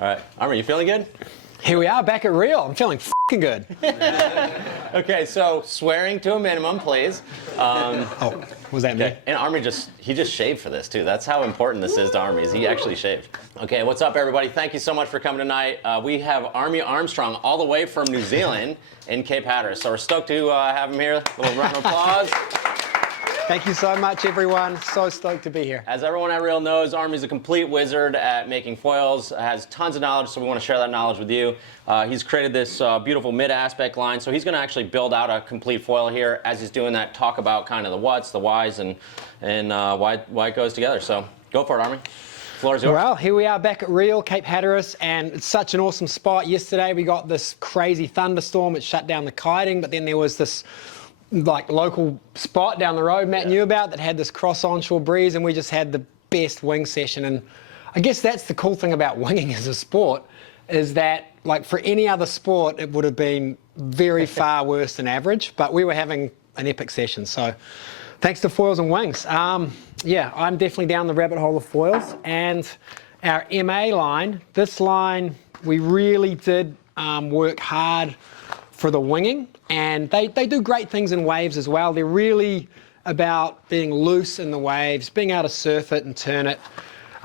All right, Armie, you feeling good? Here we are, back at Real. I'm feeling f***ing good. Okay, so swearing to a minimum, please. Oh, was that me? And Armie he just shaved for this too. That's how important this is to Armie. Is he actually shaved? Okay, what's up, everybody? Thank you so much for coming tonight. We have Armie Armstrong all the way from New Zealand in Cape Hatteras. So we're stoked to have him here. A little round of applause. Thank you so much, everyone. So stoked to be here. As everyone at Real knows, Armie's a complete wizard at making foils, has tons of knowledge, so we want to share that knowledge with you. He's created this beautiful mid-aspect line, so he's going to actually build out a complete foil here. As he's doing that, talk about kind of the whats, the whys, and why it goes together. So go for it, Armie. Floor is yours. Well, here we are back at Real, Cape Hatteras, and it's such an awesome spot. Yesterday we got this crazy thunderstorm. It shut down the kiting, but then there was this local spot down the road Matt knew about that had this cross onshore breeze, and we just had the best wing session. And I guess that's the cool thing about winging as a sport, is that like for any other sport it would have been very far worse than average, but we were having an epic session. So thanks to foils and wings. Yeah, I'm definitely down the rabbit hole of foils. And our MA line, this line we really did work hard for the winging, and they do great things in waves as well. They're really about being loose in the waves, being able to surf it and turn it.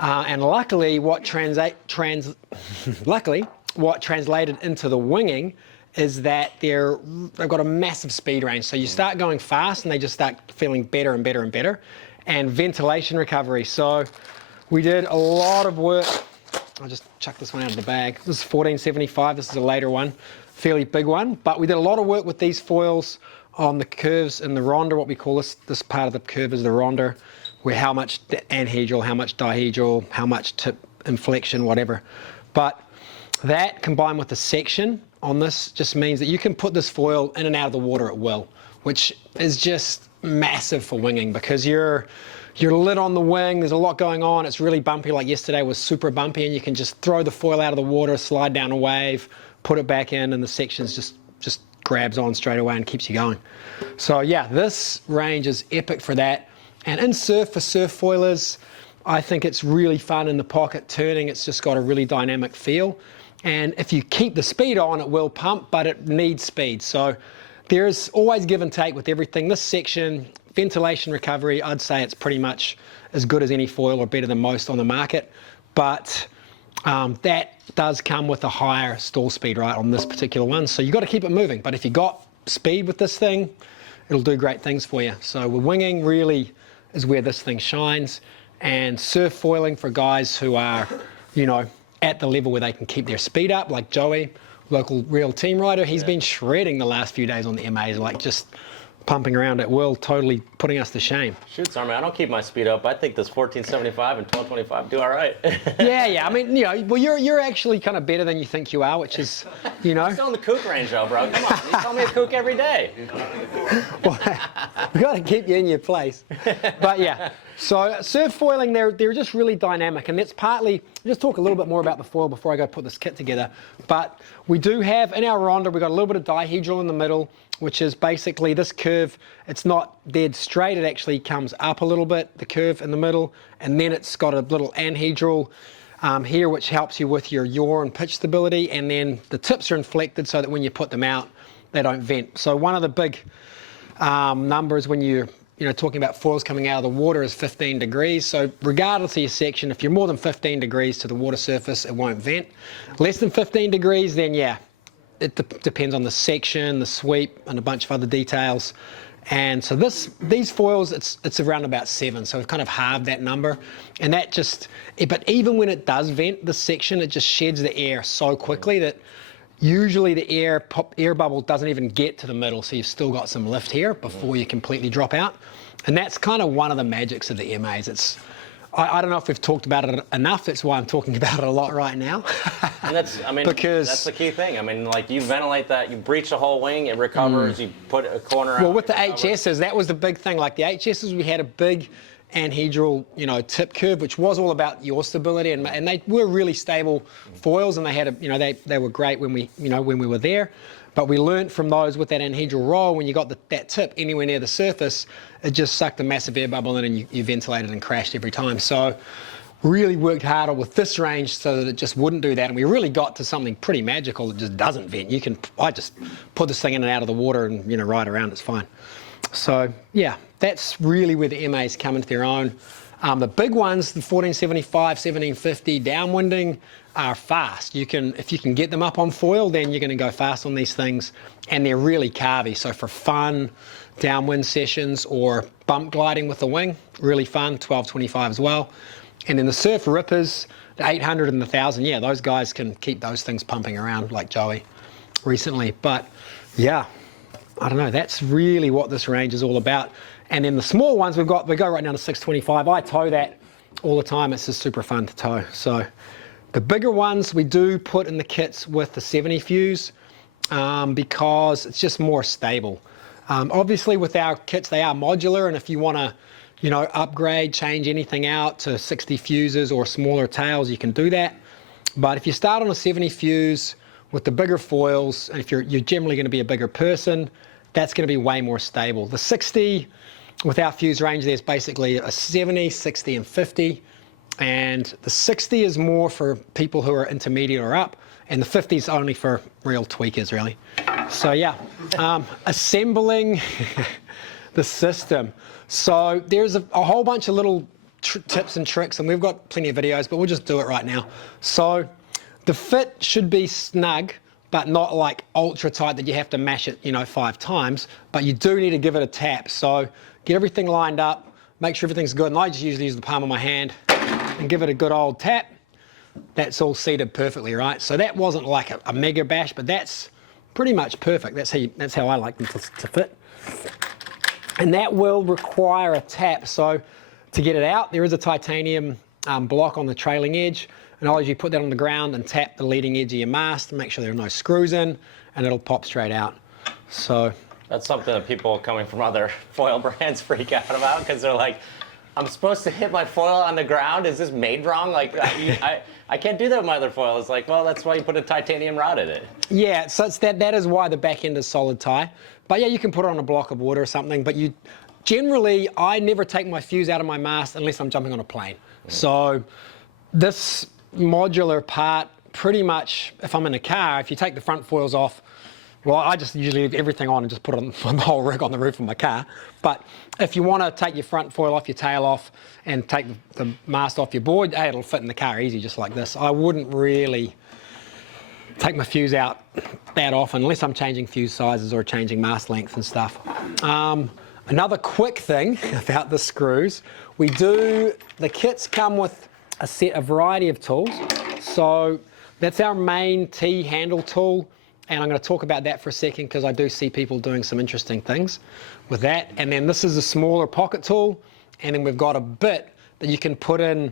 And luckily, what translated into the winging is that they've got a massive speed range. So you start going fast and they just start feeling better and better and better. And ventilation recovery. So we did a lot of work. I'll just chuck this one out of the bag. This is 1475, this is a later one. Fairly big one, but we did a lot of work with these foils on the curves in the ronder. What we call this part of the curve is the ronder, where how much anhedral, how much dihedral, how much tip inflection, whatever. But that combined with the section on this just means that you can put this foil in and out of the water at will, which is just massive for winging, because you're lit on the wing, there's a lot going on, it's really bumpy. Like yesterday was super bumpy, and you can just throw the foil out of the water, slide down a wave, put it back in, and the sections just grabs on straight away and keeps you going. So yeah, this range is epic for that. And in surf, for surf foilers, I think it's really fun in the pocket turning. It's just got a really dynamic feel. And if you keep the speed on, it will pump, but it needs speed. So there's always give and take with everything. This section, ventilation recovery, I'd say it's pretty much as good as any foil or better than most on the market. But that does come with a higher stall speed, right, on this particular one. So you've got to keep it moving. But if you got speed with this thing, it'll do great things for you. So winging really is where this thing shines. And surf foiling for guys who are, at the level where they can keep their speed up, like Joey, local Real team rider. He's been shredding the last few days on the MAs, like just pumping around at will, totally putting us to shame. Shoots, Armie, I don't keep my speed up. I think this 1475 and 1225 do all right. Yeah. I mean, well, you're actually kind of better than you think you are, which is, I'm still in the kook range, though, bro. Come on, you call me a kook every day. Well, we got to keep you in your place. But yeah, so surf foiling, they're just really dynamic, and that's partly. Just talk a little bit more about the foil before I go put this kit together. But we do have in our ronder, we've got a little bit of dihedral in the middle, which is basically this curve. It's not dead straight, it actually comes up a little bit, the curve in the middle, and then it's got a little anhedral here, which helps you with your yaw and pitch stability, and then the tips are inflected so that when you put them out, they don't vent. So one of the big numbers when you're talking about foils coming out of the water is 15 degrees. So regardless of your section, if you're more than 15 degrees to the water surface, it won't vent. Less than 15 degrees, then yeah, it depends on the section, the sweep, and a bunch of other details. And so these foils, it's around about 7, so we've kind of halved that number. And that just, but even when it does vent, the section, it just sheds the air so quickly that usually the air bubble doesn't even get to the middle, so you've still got some lift here before you completely drop out. And that's kind of one of the magics of the MAs. I don't know if we've talked about it enough. That's why I'm talking about it a lot right now. And that's the key thing. I mean, like you ventilate that, you breach the whole wing, it recovers, you put a corner out. Well, with the HSs, that was the big thing. Like the HSs, we had a big anhedral, tip curve, which was all about yaw stability, and they were really stable foils, and they had they were great when we were there. But we learnt from those with that anhedral roll, when you got that tip anywhere near the surface, it just sucked a massive air bubble in and you ventilated and crashed every time. So really worked harder with this range so that it just wouldn't do that, and we really got to something pretty magical that just doesn't vent. I just put this thing in and out of the water and, you know, ride around, it's fine. So yeah, that's really where the MAs come into their own. The big ones, the 1475, 1750 downwinding, are fast. If you can get them up on foil, then you're going to go fast on these things, and they're really carvy. So for fun, downwind sessions or bump gliding with the wing, really fun. 1225 as well. And then the surf rippers, the 800 and the 1000, yeah, those guys can keep those things pumping around like Joey recently. But yeah, I don't know, that's really what this range is all about. And then the small ones we go right down to 625. I tow that all the time. It's just super fun to tow. So the bigger ones we do put in the kits with the 70 fuse because it's just more stable. Obviously with our kits, they are modular, and if you want to, you know, upgrade, change anything out to 60 fuses or smaller tails, you can do that. But if you start on a 70 fuse with the bigger foils, and if you're generally going to be a bigger person, that's going to be way more stable. The 60 with our fuse range, there's basically a 70, 60 and 50. And the 60 is more for people who are intermediate or up, and the 50 is only for real tweakers, really. So yeah, assembling the system. So there's a whole bunch of little tips and tricks, and we've got plenty of videos, but we'll just do it right now. So the fit should be snug, but not like ultra tight that you have to mash it, you know, 5 times, but you do need to give it a tap. So get everything lined up, make sure everything's good, and I just usually use the palm of my hand and give it a good old tap. That's all seated perfectly, right? So that wasn't like a mega bash, but that's pretty much perfect. That's how I like them to fit. And that will require a tap. So to get it out, there is a titanium block on the trailing edge, and I'll usually put that on the ground and tap the leading edge of your mast and make sure there are no screws in, and it'll pop straight out. So that's something that people coming from other foil brands freak out about, because they're like, I'm supposed to hit my foil on the ground? Is this made wrong? Like, I can't do that with my other foil. It's like, well, that's why you put a titanium rod in it. Yeah, so that is why the back end is solid tie. But yeah, you can put it on a block of wood or something, but generally, I never take my fuse out of my mast unless I'm jumping on a plane. So this modular part, pretty much, if I'm in a car, if you take the front foils off, well, I just usually leave everything on and just put the whole rig on the roof of my car. But if you want to take your front foil off, your tail off, and take the mast off your board, hey, it'll fit in the car easy, just like this. I wouldn't really take my fuse out that often unless I'm changing fuse sizes or changing mast length and stuff. Another quick thing about the screws, the kits come with a variety of tools. So that's our main T handle tool. And I'm going to talk about that for a second because I do see people doing some interesting things with that. And then this is a smaller pocket tool. And then we've got a bit that you can put in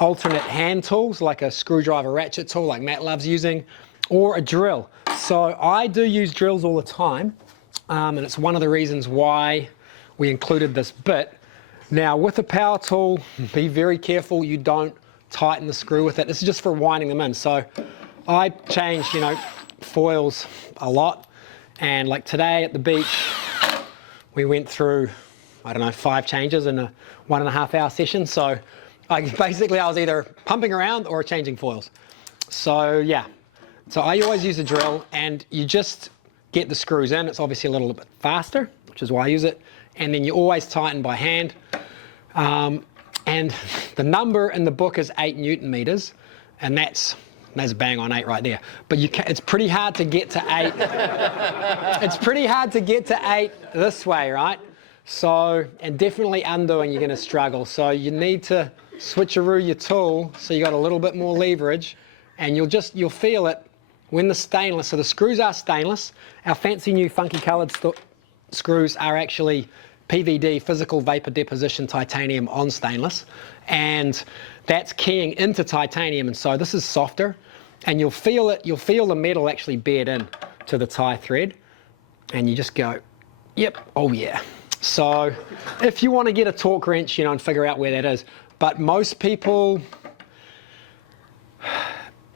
alternate hand tools, like a screwdriver ratchet tool like Matt loves using, or a drill. So I do use drills all the time. And it's one of the reasons why we included this bit. Now with a power tool, be very careful you don't tighten the screw with it. This is just for winding them in. So I change, foils a lot, and like today at the beach we went through, I don't know, 5 changes in a 1.5 hour session. So I was either pumping around or changing foils. So yeah, so I always use a drill, and you just get the screws in. It's obviously a little bit faster, which is why I use it, and then you always tighten by hand. And the number in the book is 8 Newton meters, and that's bang on 8 right there. But it's pretty hard to get to 8. It's pretty hard to get to 8 this way, right? So, and definitely undoing, you're going to struggle. So you need to switcheroo your tool so you got a little bit more leverage, and you'll feel it when the stainless. So the screws are stainless. Our fancy new funky coloured screws are actually PVD, physical vapor deposition titanium on stainless, and that's keying into titanium, and so this is softer, and you'll feel the metal actually bed in to the tie thread, and you just go, yep, oh yeah. So if you want to get a torque wrench, and figure out where that is, but most people,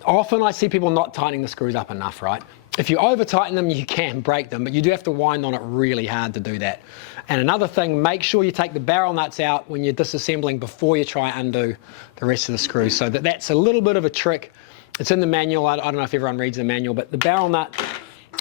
often I see people not tightening the screws up enough, right? if you over tighten them, you can break them, but you do have to wind on it really hard to do that. And another thing, make sure you take the barrel nuts out when you're disassembling before you try and undo the rest of the screws. So that's a little bit of a trick. It's in the manual. I don't know if everyone reads the manual, but the barrel nut,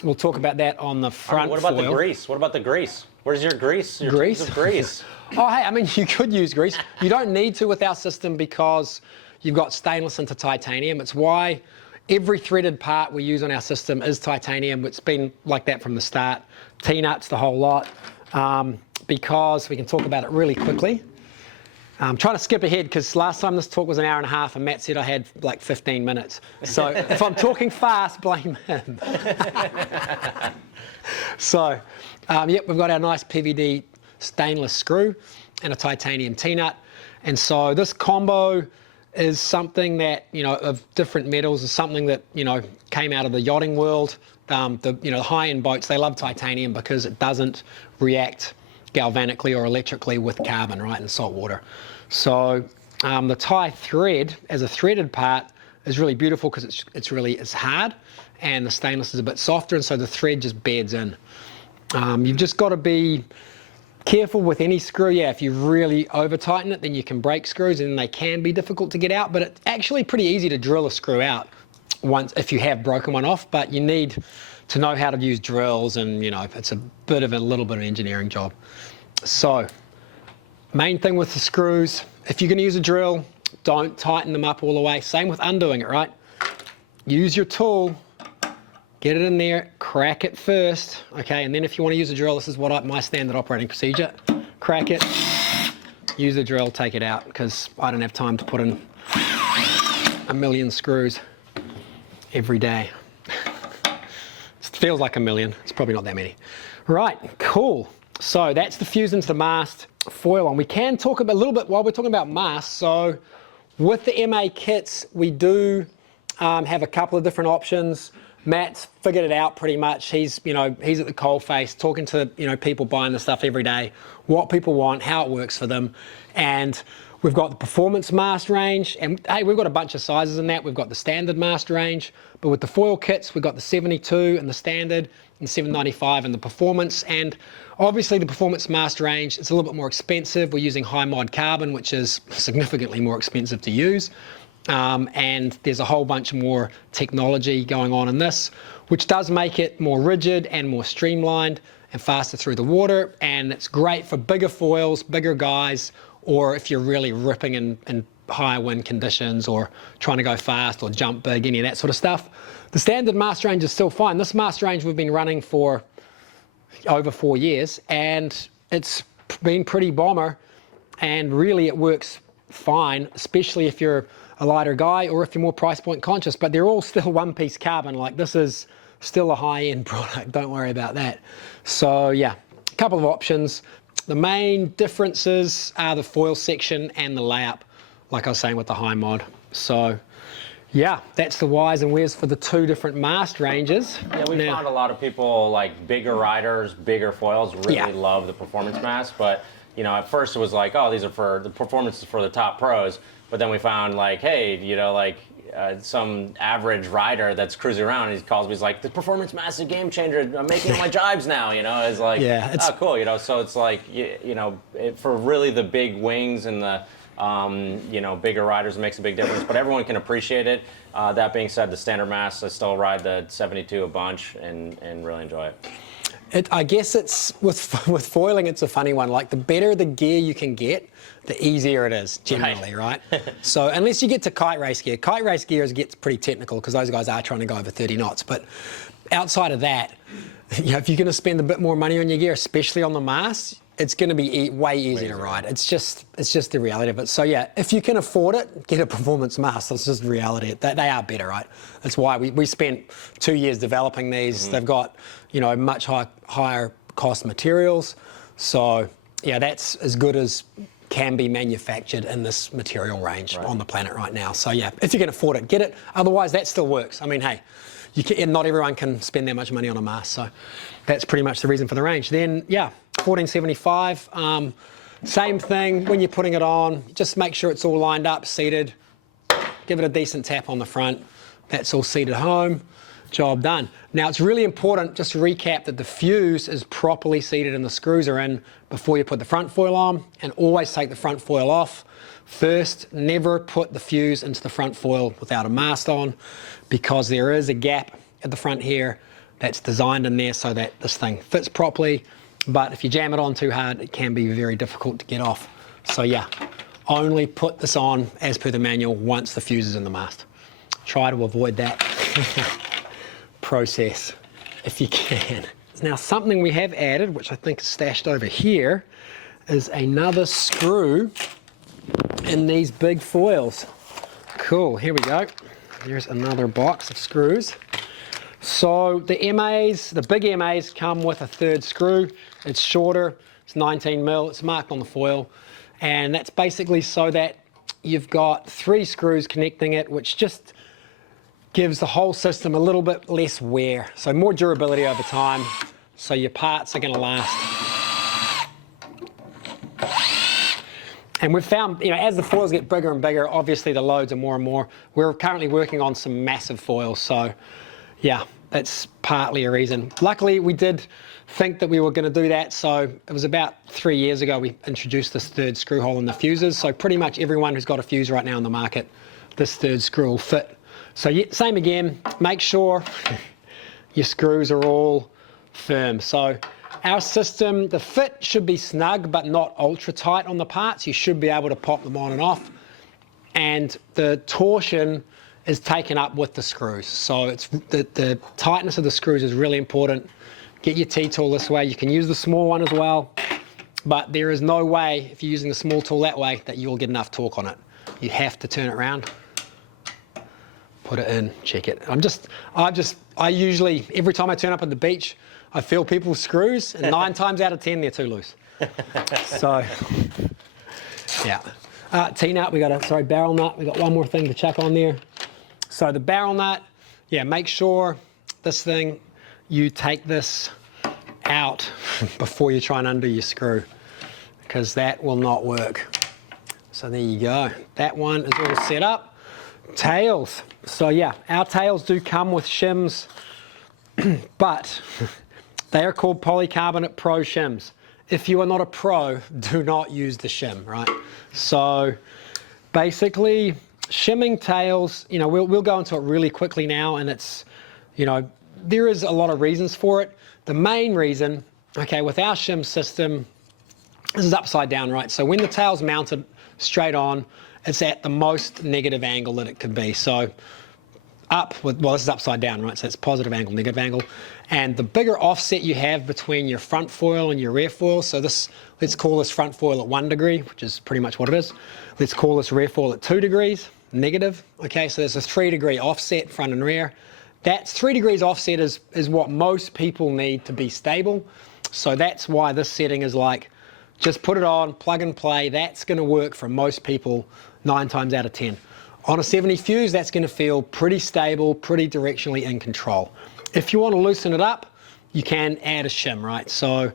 we'll talk about that on the front What about foil. the grease? What about the grease? Where's your grease? Your Grease? tubes of grease. Oh, hey, I mean, you could use grease. You don't need to with our system because you've got stainless into titanium. It's why every threaded part we use on our system is titanium. It's been like that from the start. T-nuts, the whole lot. Because we can talk about it really quickly. I'm trying to skip ahead because last time this talk was an hour and a half and Matt said I had like 15 minutes. So if I'm talking fast, blame him. So, yep, we've got our nice PVD stainless screw and a titanium T-nut. And so this combo is something that, of different metals, is something that, came out of the yachting world. The high-end boats, they love titanium because it doesn't react galvanically or electrically with carbon, right, in salt water. So the tie thread as a threaded part is really beautiful because it's hard, and the stainless is a bit softer, and so the thread just beds in. You've just got to be careful with any screw. Yeah, if you really over tighten it, then you can break screws and they can be difficult to get out, but it's actually pretty easy to drill a screw out once if you have broken one off, but you need to know how to use drills, and it's a little bit of an engineering job. So main thing with the screws, if you're going to use a drill, don't tighten them up all the way. Same with undoing it, right? Use your tool, get it in there, crack it first, okay? And then if you want to use a drill, this is my standard operating procedure. Crack it, use the drill, take it out, because I don't have time to put in a million screws every day. It feels like a million. It's probably not that many. Right, cool. So that's the fuse into the mast foil on. We can talk a little bit while we're talking about masts. So with the MA kits, we do have a couple of different options. Matt's figured it out pretty much. He's at the coalface talking to people buying the stuff every day, what people want, how it works for them. And we've got the performance mast range, and hey, we've got a bunch of sizes in that. We've got the standard mast range, but with the foil kits, we've got the 72 and the standard, and 795 and the performance. And obviously the performance mast range, it's a little bit more expensive. We're using high mod carbon, which is significantly more expensive to use. And there's a whole bunch more technology going on in this, which does make it more rigid and more streamlined and faster through the water. And it's great for bigger foils, bigger guys, or if you're really ripping in high wind conditions or trying to go fast or jump big, any of that sort of stuff. The standard mast range is still fine. This mast range we've been running for over 4 years, and it's been pretty bomber, and really it works fine, especially if you're a lighter guy or if you're more price point conscious, but they're all still one-piece carbon. Like, this is still a high-end product, don't worry about that. So yeah, a couple of options. The main differences are the foil section and the layup, like I was saying with the high mod. So yeah, that's the whys and wheres for the two different mast ranges. Yeah, we found a lot of people, like bigger riders, bigger foils, really love the performance mast. But at first it was like, oh, these are for the performance is for the top pros. But then we found like, hey, some average rider that's cruising around, and he calls me, he's like, the performance mast is a game changer. I'm making all my jibes now. It's like, oh, cool. So it's like, for really the big wings and the bigger riders, it makes a big difference, but everyone can appreciate it. That being said, the standard mast, I still ride the 72 a bunch and really enjoy it. I guess it's with foiling, it's a funny one. Like, the better the gear you can get, the easier it is generally, right? So unless you get to kite race gear gets pretty technical because those guys are trying to go over 30 knots. But outside of that, if you're going to spend a bit more money on your gear, especially on the mast, it's going to be way easier to ride. It's just the reality of it. So yeah, if you can afford it, get a performance mast. That's just the reality. They are better, right? That's why we spent 2 years developing these. Mm-hmm. They've got much higher cost materials. So yeah, that's as good as can be manufactured in this material range on the planet right now. So yeah, if you can afford it, get it. Otherwise, that still works. I mean, hey, not everyone can spend that much money on a mast. So that's pretty much the reason for the range. Then yeah, 1475, same thing. When you're putting it on, just make sure it's all lined up, seated. Give it a decent tap on the front. That's all seated home. job done. Now it's really important, just to recap, that the fuse is properly seated and the screws are in before you put the front foil on, and always take the front foil off first. Never put the fuse into the front foil without a mast on, because there is a gap at the front here that's designed in there so that this thing fits properly, but if you jam it on too hard, it can be very difficult to get off. So yeah, only put this on as per the manual once the fuse is in the mast. Try to avoid that process if you can. Now, something we have added, which I think is stashed over here, is another screw in these big foils. Cool, here we go. There's another box of screws. So the MAs, the big MAs, come with a third screw. It's shorter, it's 19 mil, it's marked on the foil, and that's basically so that you've got 3 screws connecting it, which just gives the whole system a little bit less wear, so more durability over time, so your parts are going to last. And we've found, you know, as the foils get bigger and bigger, obviously the loads are more and more. We're currently working on some massive foils, so yeah, that's partly a reason. Luckily, we did think that we were going to do that, so it was about 3 years ago we introduced this third screw hole in the fuses, so pretty much everyone who's got a fuse right now in the market, this third screw will fit. So yeah, same again, make sure your screws are all firm. So our system, the fit should be snug but not ultra tight on the parts. You should be able to pop them on and off, and the torsion is taken up with the screws. So it's the tightness of the screws is really important. Get your T-tool this way. You can use the small one as well, but there is no way, if you're using the small tool that way, that you'll get enough torque on it. You have to turn it around, put it in, check it. I usually, every time I turn up at the beach, I feel people's screws, and 9 times out of 10, they're too loose. So, yeah. T-nut, barrel nut. We got one more thing to chuck on there. So the barrel nut, yeah, make sure this thing, you take this out before you try and undo your screw, because that will not work. So there you go. That one is all set up. Tails. So yeah, our tails do come with shims, but they are called polycarbonate pro shims. If you are not a pro, do not use the shim, right? So basically, shimming tails, you know, we'll go into it really quickly now, and it's, you know, there is a lot of reasons for it. The main reason, okay, with our shim system, this is upside down, right? So when the tail's mounted straight on, it's at the most negative angle that it could be. So this is upside down, right? So it's positive angle, negative angle. And the bigger offset you have between your front foil and your rear foil, so this, let's call this front foil at 1 degree, which is pretty much what it is. Let's call this rear foil at 2 degrees, negative. Okay, so there's a 3 degree offset, front and rear. That's 3 degrees offset is what most people need to be stable. So that's why this setting is like, just put it on, plug and play. That's gonna work for most people 9 times out of 10. On a 70 fuse, that's gonna feel pretty stable, pretty directionally in control. If you wanna loosen it up, you can add a shim, right? So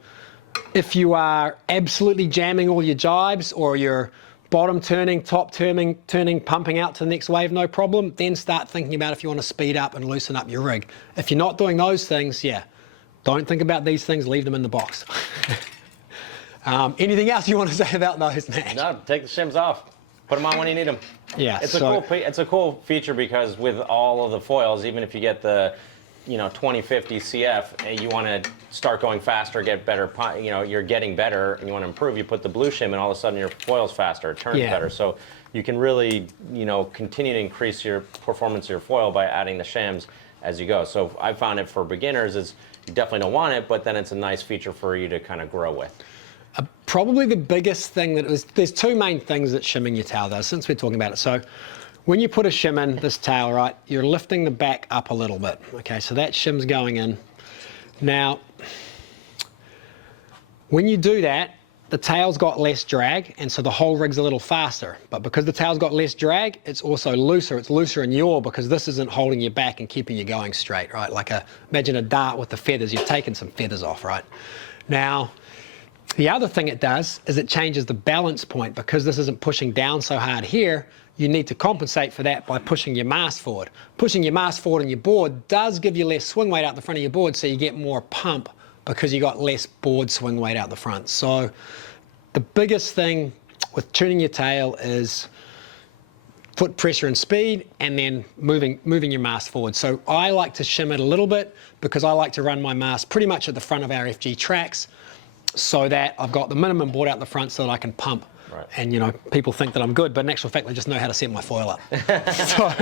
if you are absolutely jamming all your jibes, or you're bottom turning, top turning, pumping out to the next wave, no problem, then start thinking about if you wanna speed up and loosen up your rig. If you're not doing those things, yeah, don't think about these things, leave them in the box. Anything else you want to say about those, Matt? No, take the shims off. Put them on when you need them. Yeah, it's a cool feature, because with all of the foils, even if you get the, you know, 2050 CF, and you want to start going faster, get better, you know, you're getting better, and you want to improve, you put the blue shim, and all of a sudden your foil's faster, it turns better. So you can really, you know, continue to increase your performance of your foil by adding the shims as you go. So I found it for beginners is you definitely don't want it, but then it's a nice feature for you to kind of grow with. Probably the biggest thing there's 2 main things that shimming your tail does, since we're talking about it. So when you put a shim in this tail, right, you're lifting the back up a little bit. Okay, so that shim's going in. Now, when you do that, the tail's got less drag, and so the whole rig's a little faster. But because the tail's got less drag, it's also looser. It's looser in yaw, because this isn't holding you back and keeping you going straight, right? Like imagine a dart with the feathers. You've taken some feathers off, right? Now, the other thing it does is it changes the balance point. Because this isn't pushing down so hard here, you need to compensate for that by pushing your mast forward. Pushing your mast forward on your board does give you less swing weight out the front of your board, so you get more pump because you got less board swing weight out the front. So the biggest thing with tuning your tail is foot pressure and speed, and then moving your mast forward. So I like to shim it a little bit because I like to run my mast pretty much at the front of our FG tracks, so that I've got the minimum board out the front so that I can pump. Right. And, you know, people think that I'm good, but in actual fact, I just know how to set my foil up. So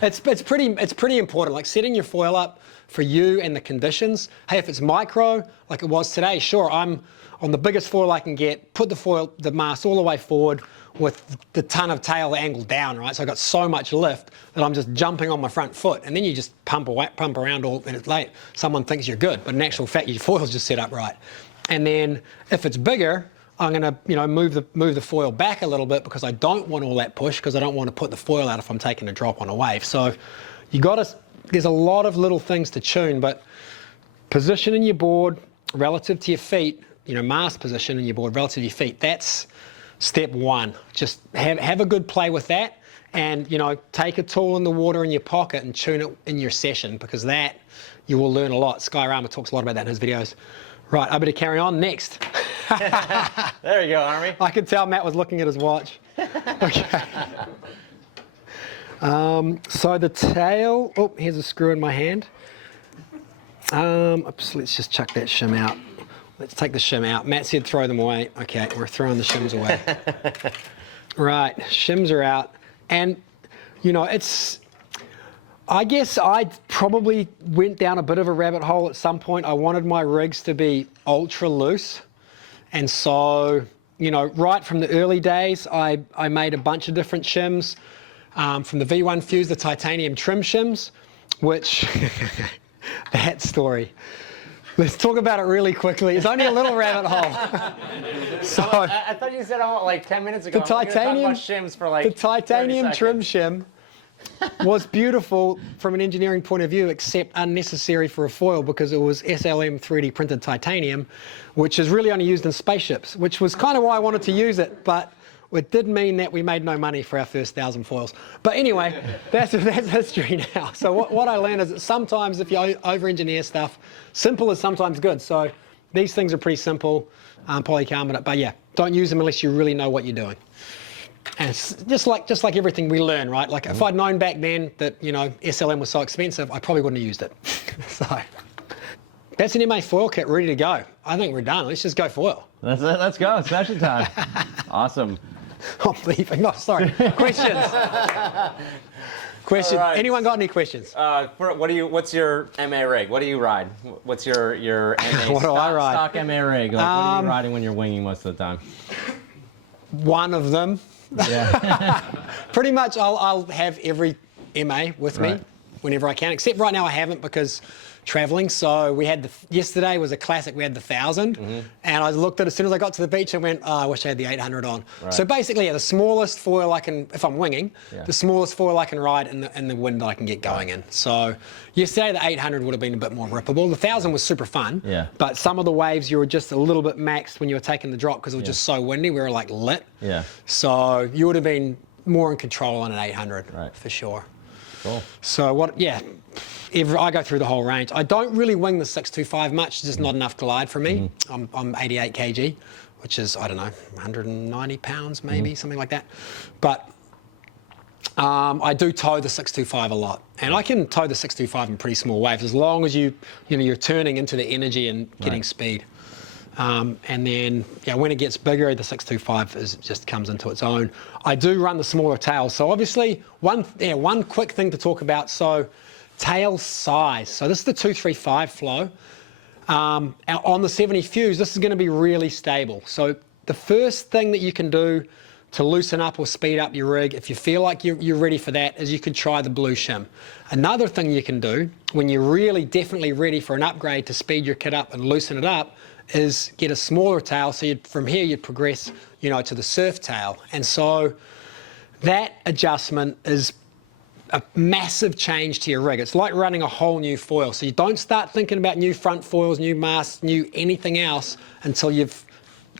it's pretty important, like setting your foil up for you and the conditions. Hey, if it's micro, like it was today, sure, I'm on the biggest foil I can get, put the mast all the way forward with the ton of tail angled down, right? So I got so much lift that I'm just jumping on my front foot, and then you just pump around all minutes late. Someone thinks you're good, but in actual fact, your foil's just set up right. And then if it's bigger, I'm going to, you know, move the foil back a little bit because I don't want all that push, because I don't want to put the foil out if I'm taking a drop on a wave. So there's a lot of little things to tune, but positioning your board relative to your feet, you know, mast position in your board relative to your feet, that's step one. Just have a good play with that, and, you know, take a tool in the water in your pocket and tune it in your session, because that you will learn a lot. Sky Rama talks a lot about that in his videos. Right, I better carry on. Next. There you go, Armie. I could tell Matt was looking at his watch. Okay. So the tail, oh, here's a screw in my hand. Oops, let's just chuck that shim out. Let's take the shim out. Matt said throw them away. Okay, we're throwing the shims away. Right, shims are out. And, you know, I guess I probably went down a bit of a rabbit hole at some point. I wanted my rigs to be ultra loose. And so, you know, right from the early days, I made a bunch of different shims. From the V1 Fuse, the titanium trim shims, which, that story. Let's talk about it really quickly. It's only a little rabbit hole. So I thought you said like 10 minutes ago. The titanium shims for like the titanium trim shim was beautiful from an engineering point of view, except unnecessary for a foil because it was SLM 3D printed titanium, which is really only used in spaceships, which was kind of why I wanted to use it, but it did mean that we made no money for our first 1,000 foils. But anyway, that's history now. So what I learned is that sometimes if you over-engineer stuff, simple is sometimes good. So these things are pretty simple, polycarbonate, but yeah, don't use them unless you really know what you're doing. And it's just like everything we learn, right? Like if I'd known back then that, you know, SLM was so expensive, I probably wouldn't have used it. So that's an MA foil kit ready to go. I think we're done. Let's just go foil. That's it. Let's go. It's session time. Awesome. I'm leaving. No, sorry. Questions? Questions? Right. Anyone got any questions? What's your MA rig? What do you ride? What's your MA What do I ride? Stock MA rig. Like, what are you riding when you're winging most of the time? One of them. Yeah. Pretty much I'll have every MA with me whenever I can, except right now I haven't because traveling. So we had yesterday was a classic. We had the 1,000, and I looked at it as soon as I got to the beach and went, oh, I wish I had the 800 on. Right. So basically, yeah, the smallest foil I can, if I'm winging, the smallest foil I can ride in the wind that I can get going in. So yesterday the 800 would have been a bit more rippable. The 1,000 was super fun, but some of the waves you were just a little bit maxed when you were taking the drop because it was just so windy. We were like lit. Yeah. So you would have been more in control on an 800 for sure. Cool. So I go through the whole range. I don't really wing the 625 much. It's just not enough glide for me. I'm 88 kg, which is, I don't know, 190 pounds maybe, something like that. But I do tow the 625 a lot. And I can tow the 625 in pretty small waves as long as you're turning into the energy and getting speed. And then, when it gets bigger, the 625 just comes into its own. I do run the smaller tails. So obviously, one quick thing to talk about. So tail size. So this is the 235 flow. On the 70 Fuse, this is going to be really stable. So the first thing that you can do to loosen up or speed up your rig, if you feel like you're ready for that, is you could try the blue shim. Another thing you can do when you're really definitely ready for an upgrade to speed your kit up and loosen it up is get a smaller tail. So from here you'd progress, to the surf tail. And so that adjustment is a massive change to your rig. It's like running a whole new foil. So you don't start thinking about new front foils, new masts, new anything else until you've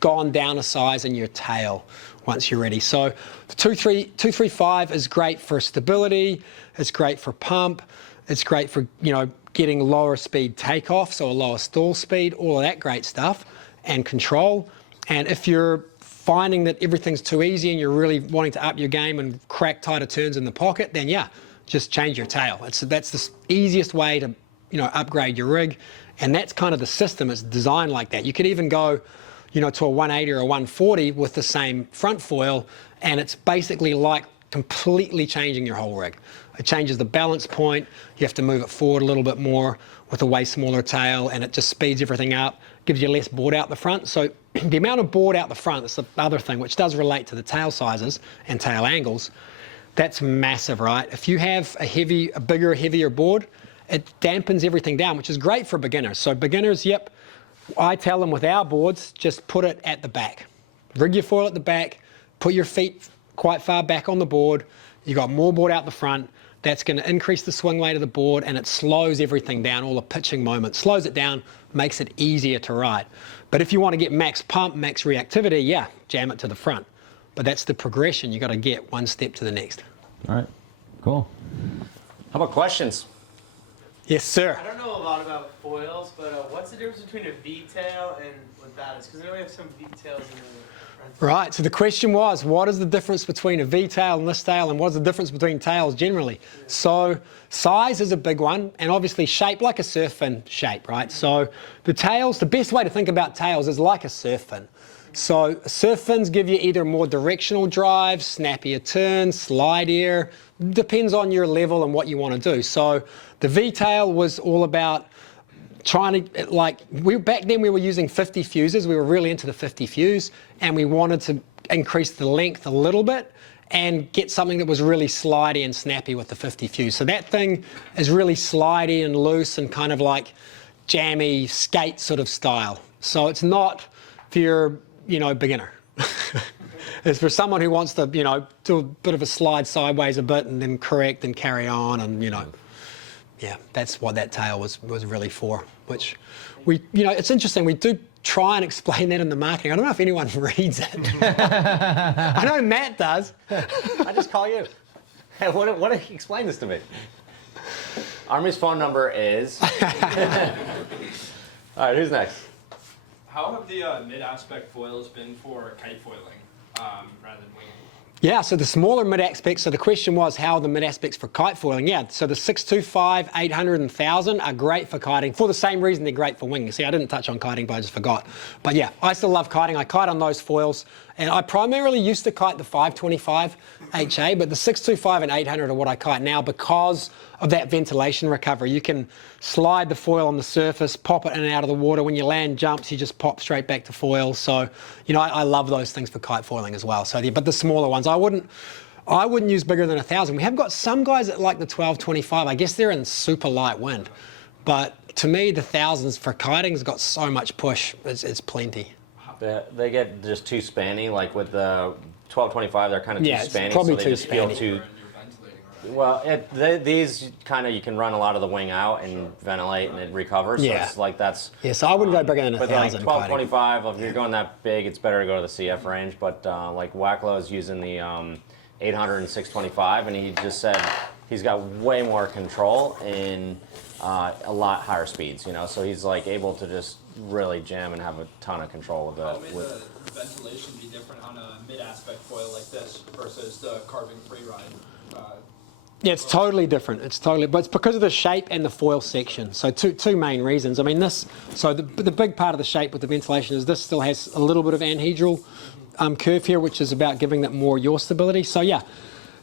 gone down a size in your tail. once you're ready. So the 235 is great for stability, it's great for pump, it's great for, getting lower speed takeoff, so a lower stall speed, all of that great stuff, and control. And if you're finding that everything's too easy and you're really wanting to up your game and crack tighter turns in the pocket, then yeah, just change your tail. That's the easiest way to, upgrade your rig. And that's kind of the system. It's designed like that. You could even go, to a 180 or a 140 with the same front foil, and it's basically like completely changing your whole rig. It changes the balance point. You have to move it forward a little bit more with a way smaller tail, and it just speeds everything up, gives you less board out the front. So the amount of board out the front, that's the other thing, which does relate to the tail sizes and tail angles. That's massive, right? If you have a bigger, heavier board, it dampens everything down, which is great for beginners. So beginners, yep, I tell them with our boards, just put it at the back. Rig your foil at the back, put your feet quite far back on the board. You got more board out the front. That's going to increase the swing weight of the board, and it slows everything down, all the pitching moments. Slows it down, makes it easier to ride. But if you want to get max pump, max reactivity, yeah, jam it to the front. But that's the progression. You got to get one step to the next. All right, cool. How about questions? Yes, sir. I don't know a lot about foils, but what's the difference between a V-tail and what that is? Because I know we have some V-tails in the front. Right, so the question was, what is the difference between a V-tail and this tail, and what's the difference between tails generally? Yeah. So size is a big one, and obviously shape, like a surf fin shape, right? So the tails, the best way to think about tails is like a surf fin. So surf fins give you either more directional drive, snappier turns, slide air, depends on your level and what you want to do. So the V-tail was all about trying to, back then we were using 50 fuses. We were really into the 50 fuse, and we wanted to increase the length a little bit and get something that was really slidey and snappy with the 50 fuse. So that thing is really slidey and loose and kind of like jammy skate sort of style. So it's not for your, beginner. It's for someone who wants to, do a bit of a slide sideways a bit and then correct and carry on, and yeah, that's what that tail was really for, which it's interesting. We do try and explain that in the marketing. I don't know if anyone reads it. I know Matt does. I just call you. Hey, explain this to me. Armie's phone number is. All right, who's next? How have the mid-aspect foils been for kite foiling rather than winging? Yeah, so the smaller mid-aspects, so the question was how are the mid-aspects for kite foiling? Yeah, so the 625, 800 and 1000 are great for kiting for the same reason they're great for winging. See, I didn't touch on kiting, but I just forgot. But yeah, I still love kiting. I kite on those foils, and I primarily used to kite the 525 HA, but the 625 and 800 are what I kite now because of that ventilation recovery. You can slide the foil on the surface, pop it in and out of the water. When you land jumps, you just pop straight back to foil. So, I love those things for kite foiling as well. So, but the smaller ones, I wouldn't use bigger than 1000. We have got some guys that like the 1225. I guess they're in super light wind. But to me, the 1000s for kiting's got so much push. It's plenty. They get just too spanny, like with the 1225, they're kind of too spanny, probably so they too just feel spanny. too. Well, these kind of, you can run a lot of the wing out and ventilate, and it recovers. So Yeah. it's like that's. Yeah, so I wouldn't go bigger than But 1000. like 1225, if you're going that big, it's better to go to the CF range. But like Wacklow is using the 800 and 625, and he just said he's got way more control in a lot higher speeds. So he's like able to just really jam and have a ton of control with How the. may the ventilation be different on a mid-aspect foil like this versus the carbon free ride? Yeah, it's totally different. But it's because of the shape and the foil section. So two main reasons. I mean, the big part of the shape with the ventilation is this still has a little bit of anhedral curve here, which is about giving that more yaw stability. So yeah,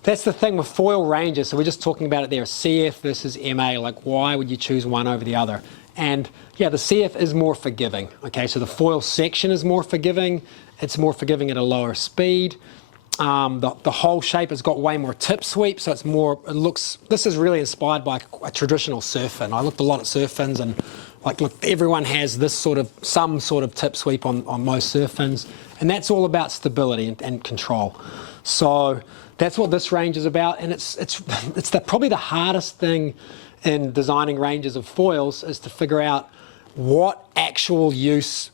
that's the thing with foil ranges. So we're just talking about it there, CF versus MA. Like, why would you choose one over the other? And yeah, the CF is more forgiving. Okay, so the foil section is more forgiving. It's more forgiving at a lower speed. The whole shape has got way more tip sweep, so this is really inspired by a traditional surf fin. I looked a lot at surf fins, and look, everyone has some sort of tip sweep on most surf fins, and that's all about stability and control. So that's what this range is about, and it's probably the hardest thing in designing ranges of foils is to figure out what actual use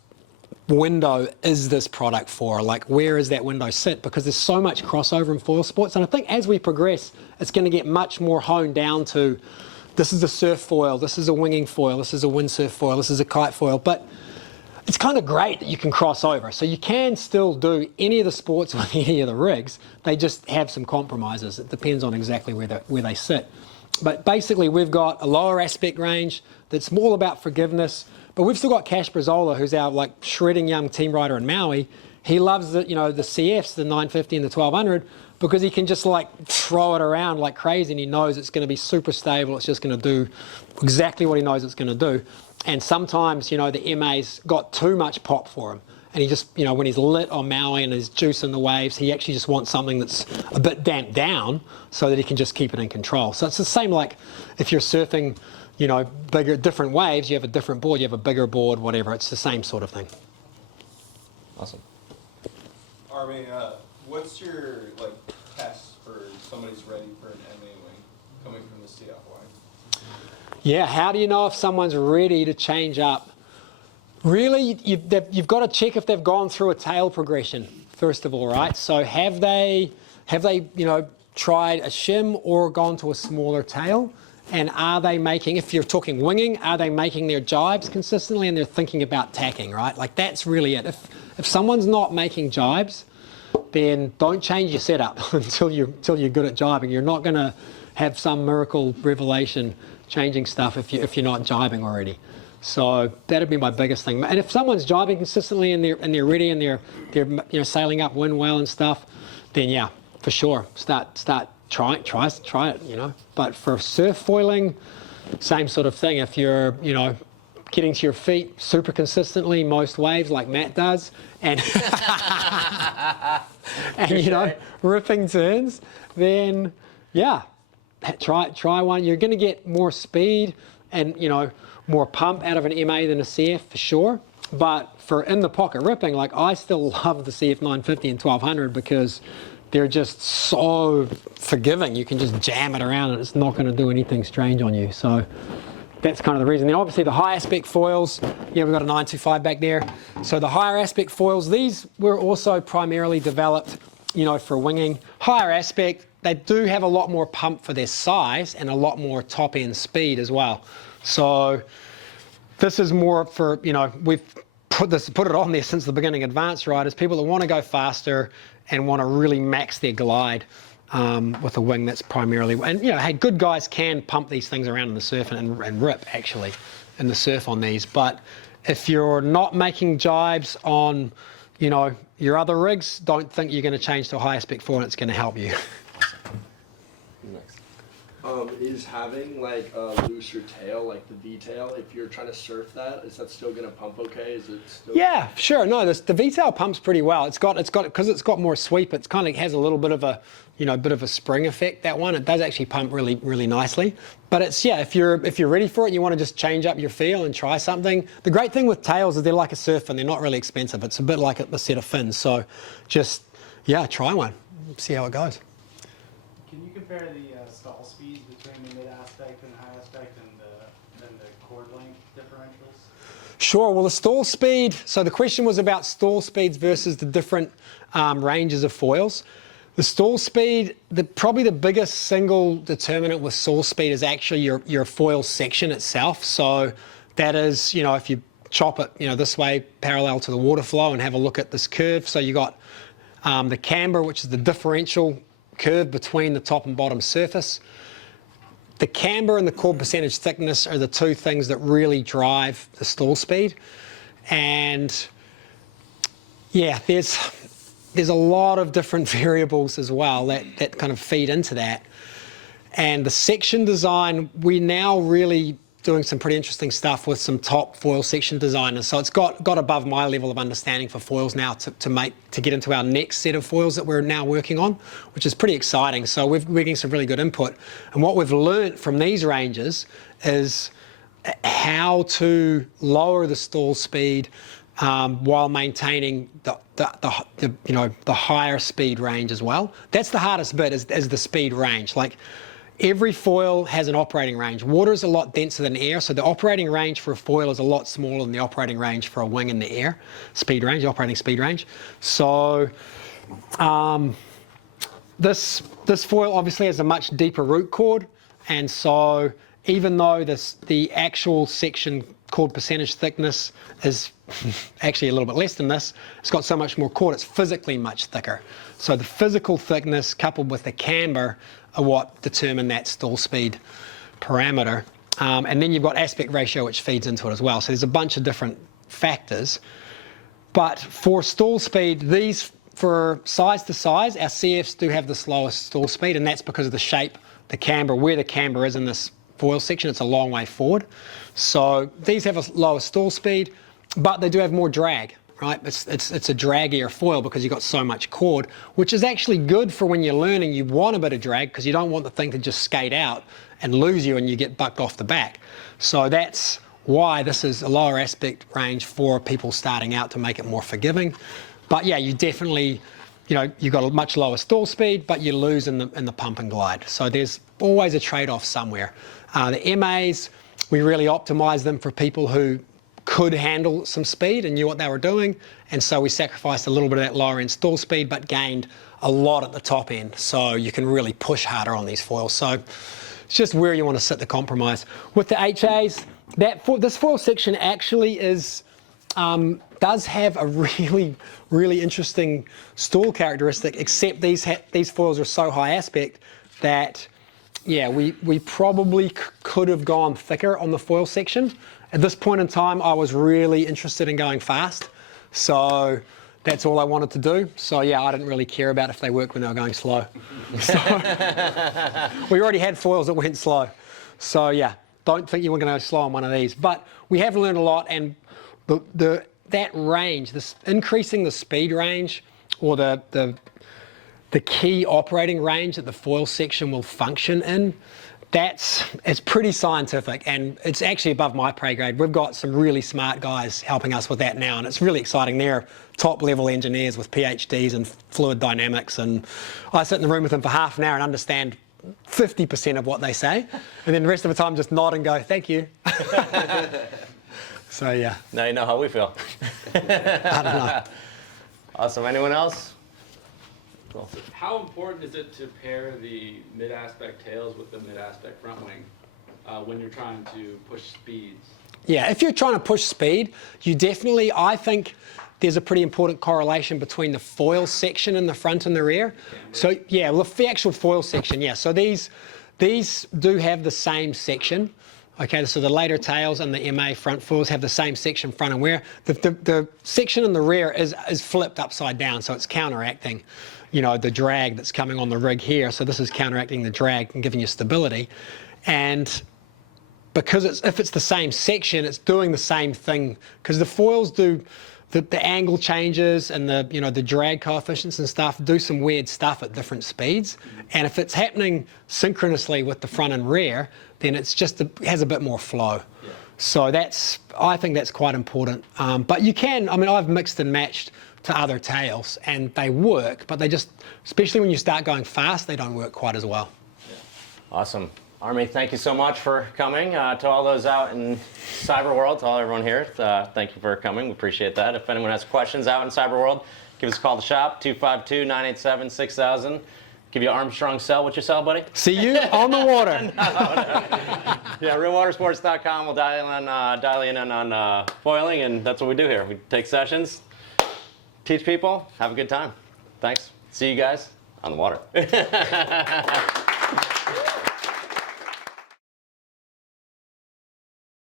window is this product for? Like, where is that window sit? Because there's so much crossover in foil sports, and I think as we progress, it's going to get much more honed down to, this is a surf foil, this is a winging foil, this is a windsurf foil, this is a kite foil. But it's kind of great that you can cross over. So you can still do any of the sports with any of the rigs. They just have some compromises. It depends on exactly where they sit. But basically, we've got a lower aspect range that's all about forgiveness. But we've still got Cash Brazola, who's our like shredding young team rider in Maui. He loves the, the CFs, the 950 and the 1200, because he can just like throw it around like crazy, and he knows it's going to be super stable. It's just going to do exactly what he knows it's going to do. And sometimes, the MA's got too much pop for him. And he just, when he's lit on Maui and he's juicing the waves, he actually just wants something that's a bit damped down so that he can just keep it in control. So it's the same like if you're surfing, bigger, different waves, you have a different board, you have a bigger board, whatever. It's the same sort of thing. Awesome. Armie, what's your test for somebody's ready for an MA wing coming from the CF line? Yeah, how do you know if someone's ready to change up? Really, you've got to check if they've gone through a tail progression, first of all, right? So have they tried a shim or gone to a smaller tail? And are they making, if you're talking winging, are they making their jibes consistently and they're thinking about tacking, right? Like that's really it. If someone's not making jibes, then don't change your setup until you're good at jibing. You're not going to have some miracle revelation changing stuff if you're not jibing already. So that'd be my biggest thing. And if someone's jibing consistently and they're ready and they're sailing up wind well and stuff, then yeah, for sure, try it. But for surf foiling, same sort of thing. If you're getting to your feet super consistently most waves like Matt does, and ripping turns, then yeah, try one. You're going to get more speed and more pump out of an MA than a CF for sure. But for in the pocket ripping, I still love the CF 950 and 1200 because they're just so forgiving. You can just jam it around and it's not going to do anything strange on you. So that's kind of the reason. Then obviously the high aspect foils, we've got a 925 back there. So the higher aspect foils, these were also primarily developed, for winging. Higher aspect, they do have a lot more pump for their size and a lot more top end speed as well. So this is more for, we've put it on there since the beginning, advanced riders, people that want to go faster and want to really max their glide with a wing that's primarily, and hey, good guys can pump these things around in the surf and rip actually in the surf on these. But if you're not making jibes on, your other rigs, don't think you're going to change to a high aspect foil and it's going to help you. Is having a looser tail, like the V-tail, if you're trying to surf that, is that still going to pump okay? Is it still? Yeah, sure. No, the V-tail pumps pretty well. It's got because it's got more sweep. It's kind of has a little bit of a bit of a spring effect. That one, it does actually pump really, really nicely. But it's if you're ready for it, and you want to just change up your feel and try something. The great thing with tails is they're like a surf fin. They're not really expensive. It's a bit like a set of fins. So just try one, see how it goes. Can you compare the stall speeds between the mid aspect and high aspect and the cord length differentials? Sure. Well, the stall speed. So the question was about stall speeds versus the different ranges of foils. The stall speed, probably the biggest single determinant with stall speed is actually your foil section itself. So that is, if you chop it, this way parallel to the water flow and have a look at this curve. So you got the camber, which is the differential curve between the top and bottom surface. The camber and the cord percentage thickness are the two things that really drive the stall speed. And yeah, there's a lot of different variables as well that kind of feed into that. And the section design, we're now really doing some pretty interesting stuff with some top foil section designers. So it's got above my level of understanding for foils now to get into our next set of foils that we're now working on, which is pretty exciting. So we're getting some really good input. And what we've learned from these ranges is how to lower the stall speed while maintaining the higher speed range as well. That's the hardest bit is the speed range. every foil has an operating range. Water is a lot denser than air, so the operating range for a foil is a lot smaller than the operating range for a wing in the air, speed range, operating speed range. So this foil obviously has a much deeper root chord, and so even though the actual section chord percentage thickness is actually a little bit less than this, it's got so much more chord, it's physically much thicker. So the physical thickness coupled with the camber are what determine that stall speed parameter. And then you've got aspect ratio, which feeds into it as well. So there's a bunch of different factors. But for stall speed, these, for size to size, our CFs do have the slowest stall speed, and that's because of the shape, the camber, where the camber is in this foil section. It's a long way forward. So these have a lower stall speed, but they do have more drag, right? It's a draggier foil because you've got so much chord, which is actually good for when you're learning. You want a bit of drag because you don't want the thing to just skate out and lose you and you get bucked off the back. So that's why this is a lower aspect range for people starting out, to make it more forgiving. But yeah, you definitely, you've got a much lower stall speed, but you lose in the pump and glide. So there's always a trade-off somewhere. The MAs, we really optimize them for people who could handle some speed and knew what they were doing, and so we sacrificed a little bit of that lower end stall speed but gained a lot at the top end, so you can really push harder on these foils. So it's just where you want to sit the compromise. With the HAs, this foil section actually does have a really interesting stall characteristic, except these foils are so high aspect that, yeah, we probably could have gone thicker on the foil section. At this point in time, I was really interested in going fast, so that's all I wanted to do. So yeah, I didn't really care about if they worked when they were going slow. So, we already had foils that went slow. So yeah, don't think you were going to go slow on one of these. But we have learned a lot, and that range, this increasing the speed range, or the key operating range that the foil section will function in, it's pretty scientific, and it's actually above my pay grade. We've got some really smart guys helping us with that now, and it's really exciting. They're top level engineers with PhDs in fluid dynamics, and I sit in the room with them for half an hour and understand 50% of what they say, and then the rest of the time just nod and go, thank you. So yeah. Now you know how we feel. I don't know. Awesome. Anyone else? Cool. How important is it to pair the mid-aspect tails with the mid-aspect front wing when you're trying to push speeds? Yeah, if you're trying to push speed, I think there's a pretty important correlation between the foil section in the front and the rear. So yeah, well, the actual foil section, yeah. So these do have the same section. Okay, so the later tails and the MA front foils have the same section front and rear. The section in the rear is flipped upside down, so it's counteracting, the drag that's coming on the rig here. So this is counteracting the drag and giving you stability. And because if it's the same section, it's doing the same thing, because the foils do the angle changes and the drag coefficients and stuff do some weird stuff at different speeds. And if it's happening synchronously with the front and rear, then it has a bit more flow. Yeah. So I think that's quite important. But you can, I've mixed and matched to other tails and they work, but they just, especially when you start going fast, they don't work quite as well. Yeah. Awesome. Armie, thank you so much for coming. To all those out in cyber world, to all everyone here, thank you for coming. We appreciate that. If anyone has questions out in cyber world, give us a call at the shop, 252-987-6000. Give you an Armstrong cell. What's your cell, buddy? See you on the water. No. Yeah, realwatersports.com. We'll dial in on foiling, and that's what we do here. We take sessions, teach people, have a good time. Thanks. See you guys on the water.